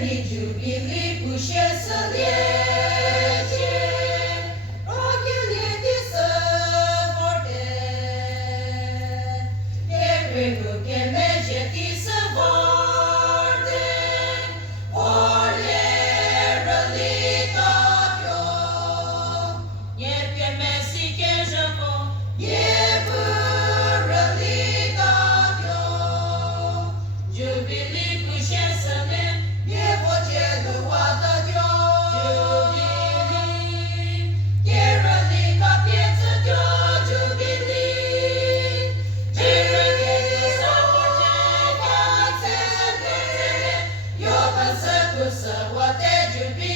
venit iubirii cu șer să lege, ochii să vorte, e prego che merge ti să vorte, ore rălita tio, e pe mesi che jăco, e rălita tio, iubirii cu șer să le e voce duată tio, iubirii, e rălica pieță tio, iubirii, e rălica să vorte, viață să eu să cu să vote, iubirii.